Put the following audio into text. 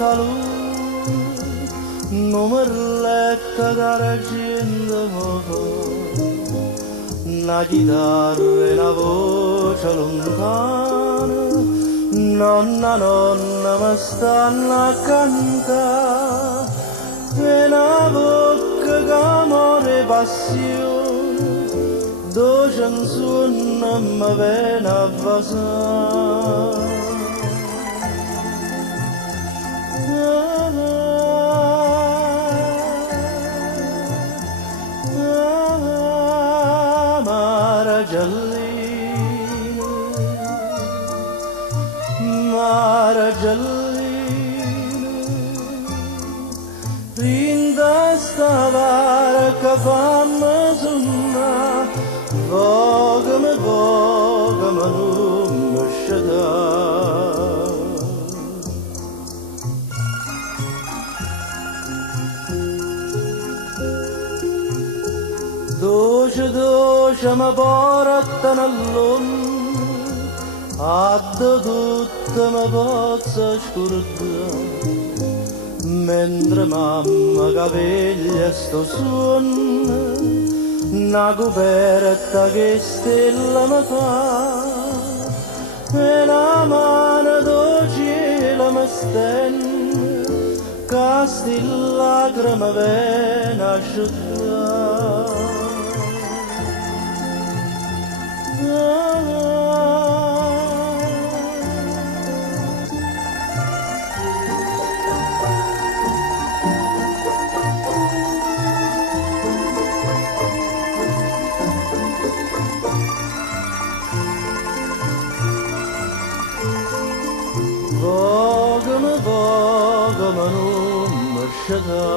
falù, numerletta d'argento, una chitarra e una voce lontana, nonna, nonna, mi stanno a cantare, e una bocca che amore e passione, due canzoni mi viene a vasare. Mare Giallina, rinda sta barca fammi sonna, vogami, non mi scedà. Dolce, dolce mi portano all'ombra, addo tutta mi posso scordare, mentre mamma capeglia sto sonno, una coperta che stella mi fa, e la mano do cielo mi stende, che sti lacrime viene a asciugare. Vogami, non mi scedà.